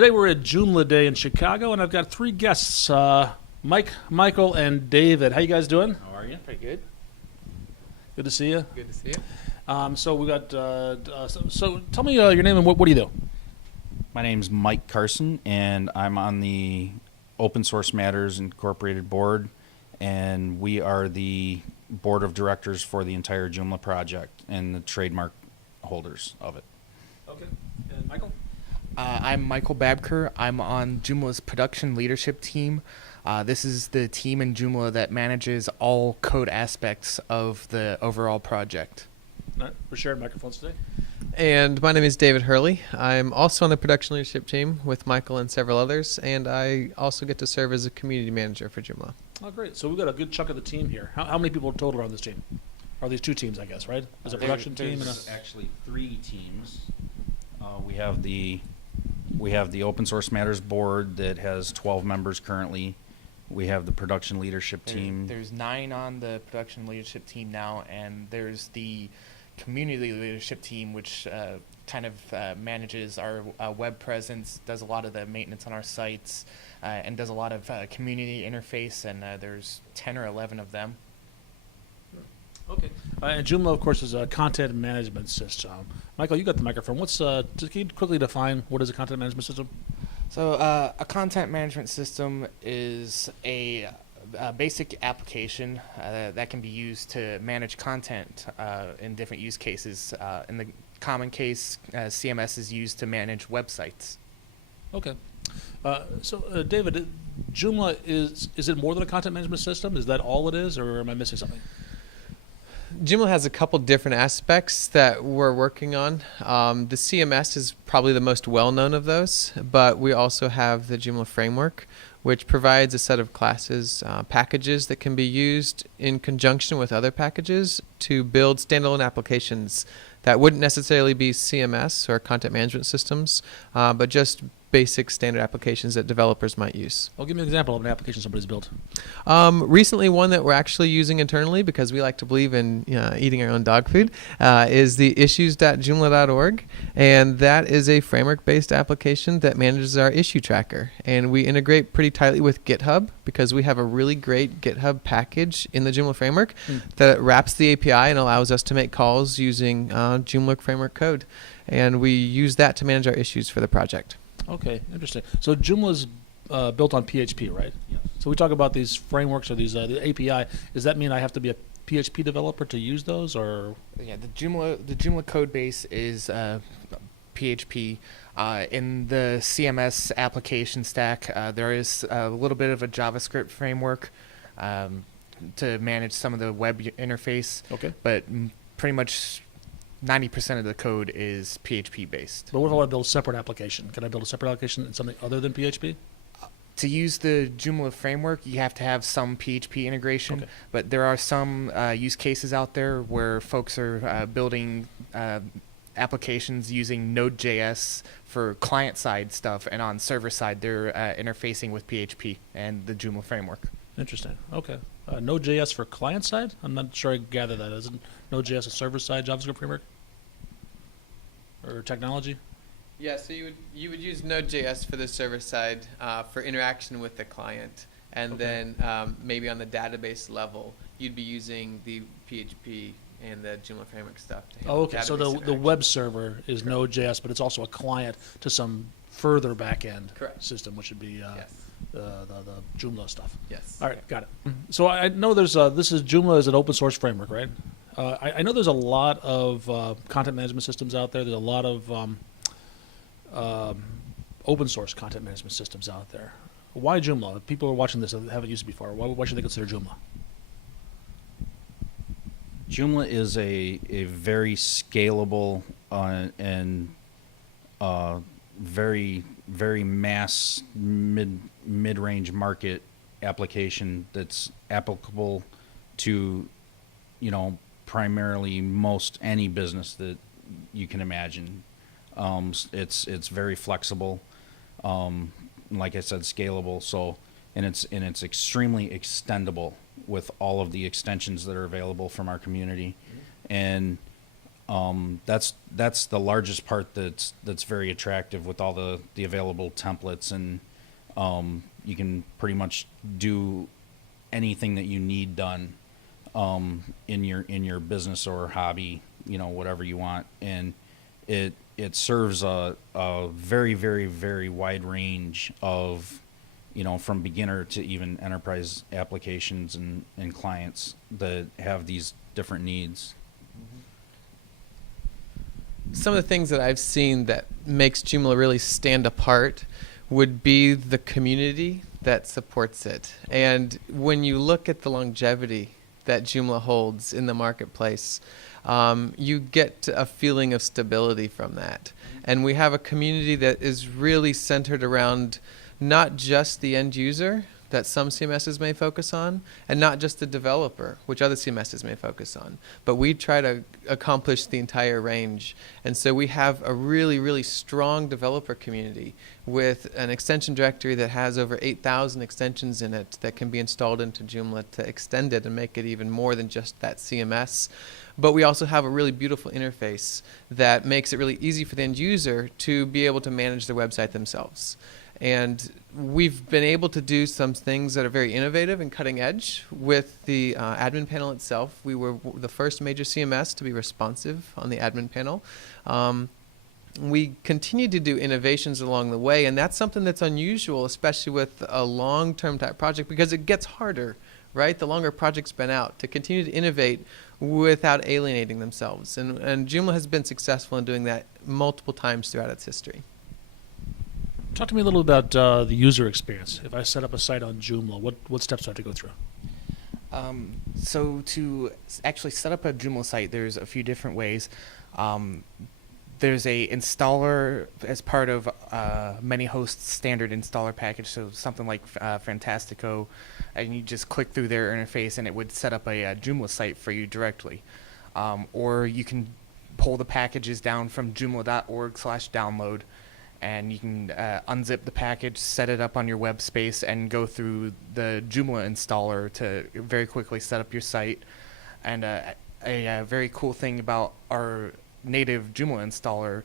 Today we're at Joomla Day in Chicago, and I've got three guests, Mike, Michael, and David. How you guys doing? How are you? Pretty good. Good to see you. Good to see you. So we got. So tell me your name and what do you do? My name's Mike Carson, and I'm on the Open Source Matters Incorporated board, and we are the board of directors for the entire Joomla project and the trademark holders of it. Okay. And Michael? I'm Michael Babker. I'm on Joomla's production leadership team. This is the team in Joomla that manages all code aspects of the overall project. All right. We're sharing microphones today. And my name is David Hurley. I'm also on the production leadership team with Michael and several others, and I also get to serve as a community manager for Joomla. Oh, great. So we've got a good chunk of the team here. How many people total are on this team? Are these two teams, I guess, right? There's a production team and a... There's actually three teams. We have the Open Source Matters board that has 12 members currently. We have the production leadership team. There's 9 on the production leadership team now, and there's the community leadership team, which kind of manages our web presence, does a lot of the maintenance on our sites, and does a lot of community interface, and there's 10 or 11 of them. Okay. And Joomla, of course, is a content management system. Michael, you got the microphone. Can you quickly define what is a content management system? So a content management system is a basic application that can be used to manage content in different use cases. In the common case, CMS is used to manage websites. Okay. David, Joomla is it more than a content management system? Is that all it is, or am I missing something? Joomla has a couple different aspects that we're working on. The CMS is probably the most well-known of those, but we also have the Joomla framework, which provides a set of classes, packages that can be used in conjunction with other packages to build standalone applications that wouldn't necessarily be CMS or content management systems, but just basic standard applications that developers might use. Well, give me an example of an application somebody's built. Recently, one that we're actually using internally because we like to believe in eating our own dog food is the issues.joomla.org, and that is a framework-based application that manages our issue tracker. And we integrate pretty tightly with GitHub because we have a really great GitHub package in the Joomla framework that wraps the API and allows us to make calls using Joomla framework code. And we use that to manage our issues for the project. Okay, interesting. So Joomla's built on PHP, right? Yes. So we talk about these frameworks or these the API. Does that mean I have to be a PHP developer to use those, or? Yeah, the Joomla code base is PHP. In the CMS application stack, there is a little bit of a JavaScript framework to manage some of the web interface. Okay. But pretty much 90% of the code is PHP based. But what if I want to build a separate application? Can I build a separate application in something other than PHP? To use the Joomla framework, you have to have some PHP integration, Okay. but there are some use cases out there where folks are building applications using Node.js for client-side stuff, and on server-side, they're interfacing with PHP and the Joomla framework. Interesting. Okay. Node.js for client side? I'm not sure I gather that. Isn't Node.js a server-side JavaScript framework? Or technology? Yeah, so you would use Node.js for the server side for interaction with the client, and then maybe on the database level, you'd be using the PHP and the Joomla framework stuff to handle Okay. So the web server is Node.js, but it's also a client to some further back-end Correct. system, which would be Yes. the Joomla stuff. Yes. All right, got it. So I know Joomla is an open source framework, right? I know there's a lot of content management systems out there. There's a lot of open source content management systems out there. Why Joomla? If people are watching this that haven't used it before, why should they consider Joomla? Joomla is a very scalable and very, very mass mid-range market application that's applicable to, primarily most any business that you can imagine. It's very flexible, like I said, scalable. So, and it's extremely extendable with all of the extensions that are available from our community, and That's the largest part that's very attractive with all the available templates, and you can pretty much do anything that you need done in your business or hobby, whatever you want, and it serves a very, very, very wide range of, from beginner to even enterprise applications and clients that have these different needs. Some of the things that I've seen that makes Joomla really stand apart would be the community that supports it. And when you look at the longevity that Joomla holds in the marketplace, you get a feeling of stability from that. And we have a community that is really centered around not just the end user that some CMSs may focus on, and not just the developer, which other CMSs may focus on. But we try to accomplish the entire range. And so we have a really, really strong developer community with an extension directory that has over 8,000 extensions in it that can be installed into Joomla to extend it and make it even more than just that CMS. But we also have a really beautiful interface that makes it really easy for the end user to be able to manage their website themselves. And we've been able to do some things that are very innovative and cutting edge with the admin panel itself. We were the first major CMS to be responsive on the admin panel. We continue to do innovations along the way, and that's something that's unusual, especially with a long-term type project, because it gets harder, right? The longer a project's been out, to continue to innovate without alienating themselves. And Joomla has been successful in doing that multiple times throughout its history. Talk to me a little about the user experience. If I set up a site on Joomla, what steps do I have to go through? So to actually set up a Joomla site, there's a few different ways. There's a installer as part of many-host standard installer package, so something like Fantastico, and you just click through their interface and it would set up a Joomla site for you directly. Or you can pull the packages down from joomla.org/download, and you can unzip the package, set it up on your web space, and go through the Joomla installer to very quickly set up your site. And a very cool thing about our native Joomla installer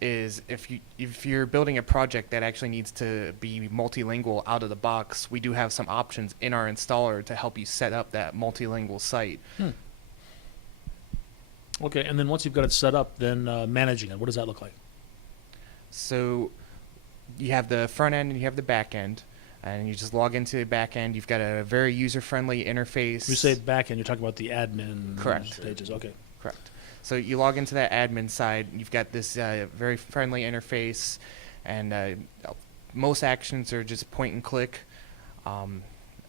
is if you're building a project that actually needs to be multilingual out of the box, we do have some options in our installer to help you set up that multilingual site. Okay, and then once you've got it set up, then managing it, what does that look like? So you have the front end and you have the back end, and you just log into the back end. You've got a very user-friendly interface. When you say back end, you're talking about the admin Correct. pages. Okay. Correct. So you log into that admin side. You've got this very friendly interface, and most actions are just point and click.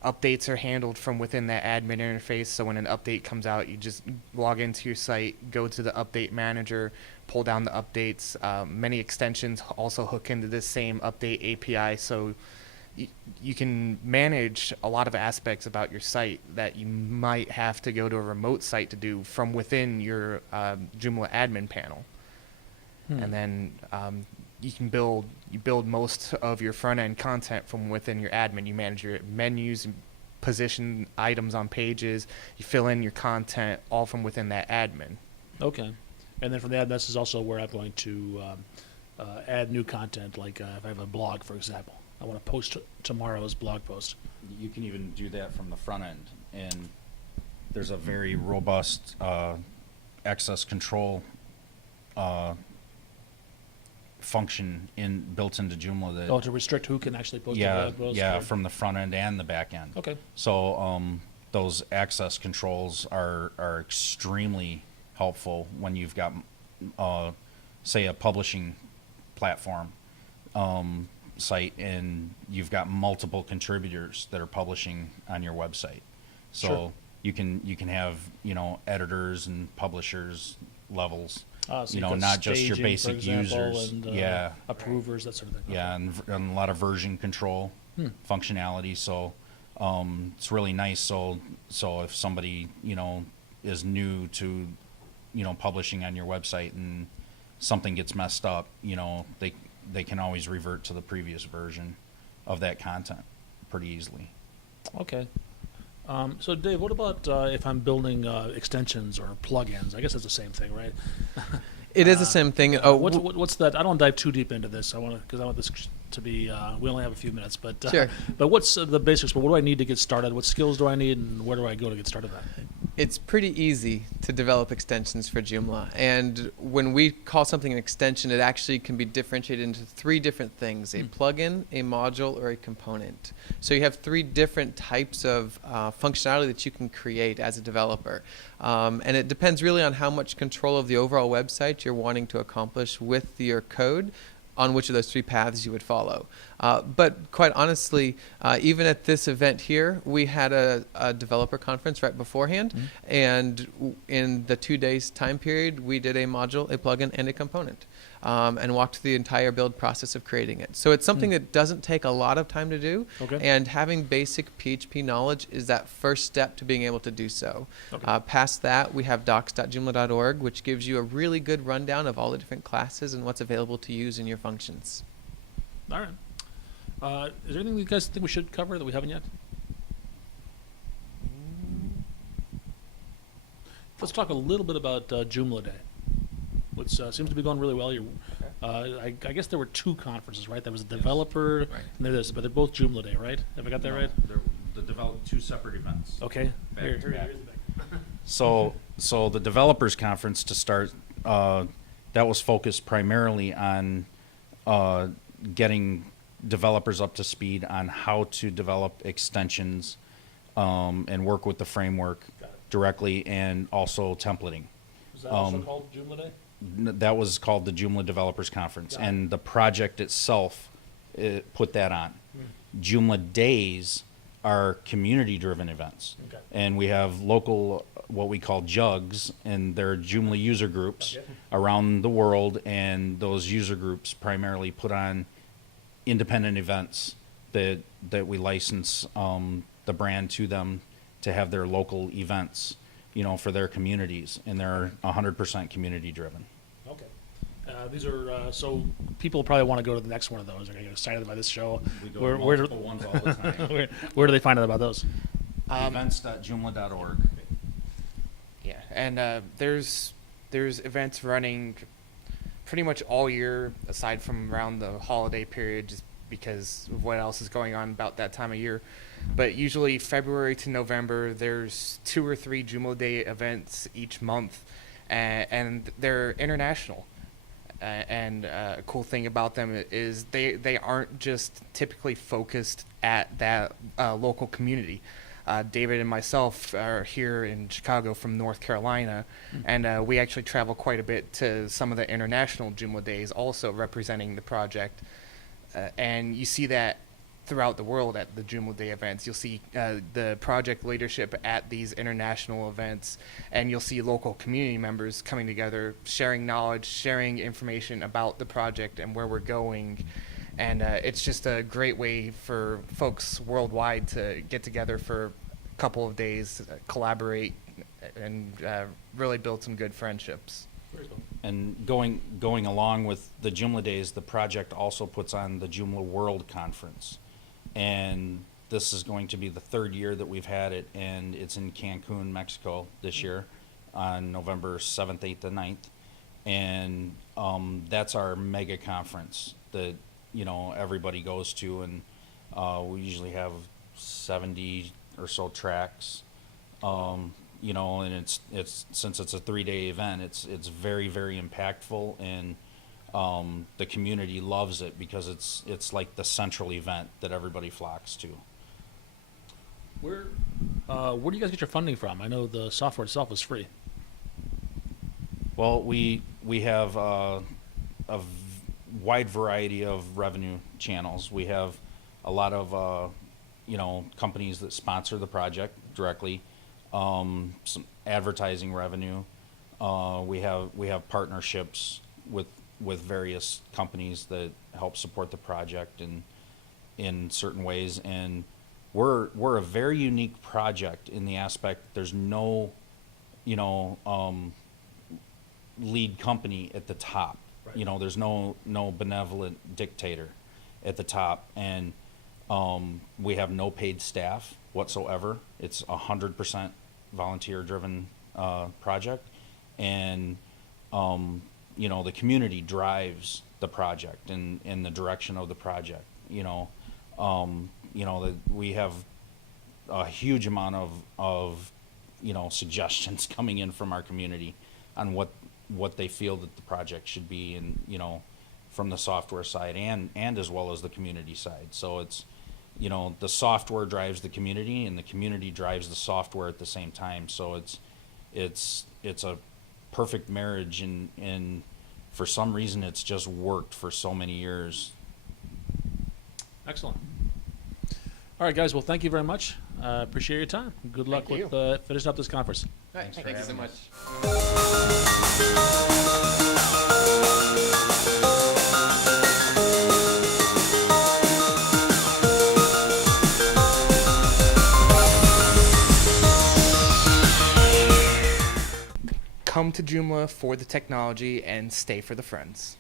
Updates are handled from within that admin interface, so when an update comes out, you just log into your site, go to the update manager, pull down the updates. Many extensions also hook into this same update API, so you can manage a lot of aspects about your site that you might have to go to a remote site to do from within your Joomla admin panel. And then you build most of your front end content from within your admin. You manage your menus, and position items on pages. You fill in your content all from within that admin. Okay. And then from the admin, this is also where I'm going to add new content, like if I have a blog, for example. I want to post tomorrow's blog post. You can even do that from the front end, and there's a very robust access control function built into Joomla that To restrict who can actually post a blog post? Yeah, from the front end and the back end. Okay. So those access controls are extremely helpful when you've got say a publishing platform site and you've got multiple contributors that are publishing on your website. So Sure. you can have editors and publishers levels. So you've Not got just your staging, basic for example, users. and, approvers, that sort of thing. Yeah, and a lot of version control functionality. So it's really nice. So if somebody is new to publishing on your website and something gets messed up, they can always revert to the previous version of that content pretty easily. Okay. So Dave, what about if I'm building extensions or plugins? I guess it's the same thing, right? It is the same thing. What's that? I don't dive too deep into this. Because I want this to be. We only have a few minutes, but Sure. But what's the basics? But what do I need to get started? What skills do I need, and where do I go to get started? At? It's pretty easy to develop extensions for Joomla. And when we call something an extension, it actually can be differentiated into three different things: a plugin, a module, or a component. So you have three different types of functionality that you can create as a developer. And it depends really on how much control of the overall website you're wanting to accomplish with your code, on which of those three paths you would follow. But quite honestly, even at this event here, we had a developer conference right beforehand, and in the 2 days time period, we did a module, a plugin, and a component, and walked through the entire build process of creating it. So it's something that doesn't take a lot of time to do, and having basic PHP knowledge is that first step to being able to do so. Past that, we have docs.joomla.org, which gives you a really good rundown of all the different classes and what's available to use in your functions. All right. Is there anything you guys think we should cover that we haven't yet? Let's talk a little bit about Joomla Day, which seems to be going really well. I guess there were two conferences, right? There was a developer, Right. and there's this, but they're both Joomla Day, right? Have I got that right? They're two separate events. Okay. Back to back. So the developers conference to start, that was focused primarily on getting developers up to speed on how to develop extensions and work with the framework directly, and also templating. Was that also called Joomla Day? That was called the Joomla Developers Conference, and the project itself put that on. Joomla Days are community-driven events, and we have local, what we call jugs, and they're Joomla user groups around the world, and those user groups primarily put on independent events that we license the brand to them to have their local events, for their communities, and they're 100% community-driven. Okay. These are so people probably want to go to the next one of those. They're going to get excited by this show. We go Where- to where- multiple ones all the time. Where do they find out about those? Events.joomla.org. Yeah, and there's events running pretty much all year, aside from around the holiday period, just because of what else is going on about that time of year. But usually February to November, there's 2 or 3 Joomla Day events each month, and they're international. And a cool thing about them is they aren't just typically focused at that local community. David and myself are here in Chicago from North Carolina, and we actually travel quite a bit to some of the international Joomla Days, also representing the project. And you see that throughout the world at the Joomla Day events. You'll see the project leadership at these international events, and you'll see local community members coming together, sharing knowledge, sharing information about the project and where we're going. And it's just a great way for folks worldwide to get together for a couple of days, collaborate, and really build some good friendships. And going along with the Joomla Days, the project also puts on the Joomla World Conference. And this is going to be the 3rd year that we've had it, and it's in Cancun, Mexico this year on November 7th, 8th, and 9th. And that's our mega conference that, everybody goes to, and we usually have 70 or so tracks. And it's since it's a 3-day event, it's very, very impactful, and the community loves it because it's like the central event that everybody flocks to. Where do you guys get your funding from? I know the software itself is free. Well, we have wide variety of revenue channels. We have a lot of companies that sponsor the project directly, some advertising revenue. We have partnerships with various companies that help support the project in certain ways, and we're a very unique project in the aspect there's no lead company at the top. Right. There's no benevolent dictator at the top, and We have no paid staff whatsoever. It's 100% volunteer-driven project, and the community drives the project and the direction of the project. That we have a huge amount of suggestions coming in from our community on what they feel that the project should be, and from the software side and as well as the community side. So it's the software drives the community, and the community drives the software at the same time. So it's a perfect marriage, and for some reason it's just worked for so many years. Excellent. All right, guys. Well, thank you very much. Appreciate your time. Good luck Thank with finishing up this conference. All right, Thanks for thank you so having much. Come to Joomla for the technology and stay for the friends.